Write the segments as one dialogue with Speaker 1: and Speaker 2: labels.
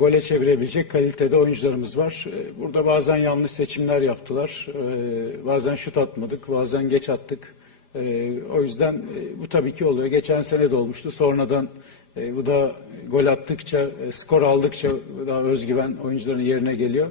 Speaker 1: gole çevirebilecek kalitede oyuncularımız var. E, Burada bazen yanlış seçimler yaptılar. E, Bazen şut atmadık, bazen geç attık. E, O yüzden e, bu tabii ki oluyor. Geçen sene de olmuştu. Sonradan e, bu da gol attıkça, e, skor aldıkça daha özgüven oyuncuların yerine geliyor.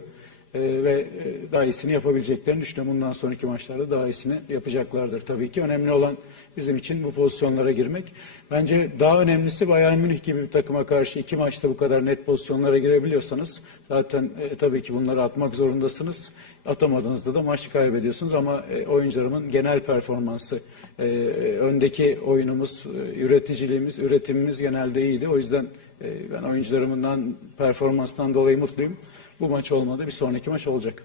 Speaker 1: E, ve e, daha iyisini yapabileceklerini düşünüyorum. Bundan sonraki maçlarda daha iyisini yapacaklardır tabii ki. Önemli olan bizim için bu pozisyonlara girmek. Bence daha önemlisi Bayern Münih gibi bir takıma karşı iki maçta bu kadar net pozisyonlara girebiliyorsanız zaten e, tabii ki bunları atmak zorundasınız. Atamadığınızda da maç kaybediyorsunuz ama e, oyuncularımın genel performansı, e, öndeki oyunumuz, e, üreticiliğimiz, üretimimiz genelde iyiydi. O yüzden e, ben oyuncularımdan performanstan dolayı mutluyum. Bu maç olmadı, bir sonraki maç olacak.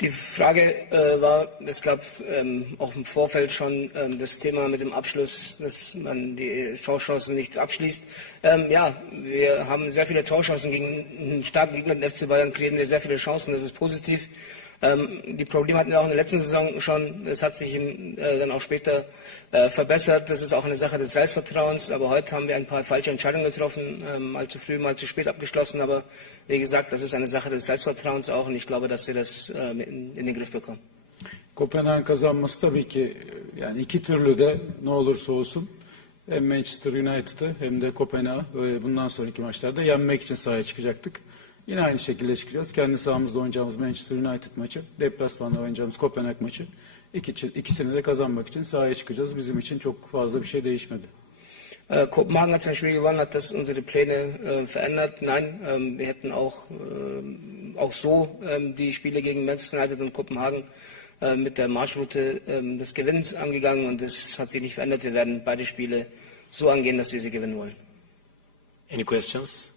Speaker 2: Die Frage äh, war, es gab ähm, auch im Vorfeld schon ähm, das Thema mit dem Abschluss, dass man die Torchancen nicht abschließt. Ähm, ja, wir haben sehr viele Torchancen gegen einen starken Gegner, den FC Bayern, kreieren wir sehr viele Chancen, das ist positiv. Ähm, die Probleme hatten wir auch in der letzten Saison schon. Es hat sich im, äh, dann auch später äh, verbessert. Das ist auch eine Sache des Selbstvertrauens. Aber heute haben wir ein paar falsche Entscheidungen getroffen, ähm, mal zu früh, mal zu spät abgeschlossen. Aber wie gesagt, das ist eine Sache des Selbstvertrauens auch. Und ich glaube, dass wir das äh, in, in den Griff bekommen.
Speaker 1: Kopenhag'ın kazanması tabii ki e, yani iki türlü de ne olursa olsun hem Manchester United'ı hem de Kopenhag'ı e, bundan sonraki maçlarda yenmek için sahaya çıkacaktık. Yine aynı şekilde çıkacağız. Kendi sahamızda oynayacağımız Manchester United maçı, deplasmanda oynayacağımız Kopenhag maçı iki, ikisini de kazanmak için sahaya çıkacağız. Bizim için çok fazla bir şey değişmedi.
Speaker 2: Äh, Kopenhagen hat sein Spiel gewonnen, hat das unsere Pläne äh, verändert? Nein, ähm, wir hätten auch, ähm, auch so ähm, die Spiele gegen Manchester United und Kopenhagen äh, mit der Marschroute ähm, des Gewinns angegangen und das hat sich nicht verändert. Wir werden beide Spiele so angehen, dass wir sie gewinnen wollen.
Speaker 3: Any questions?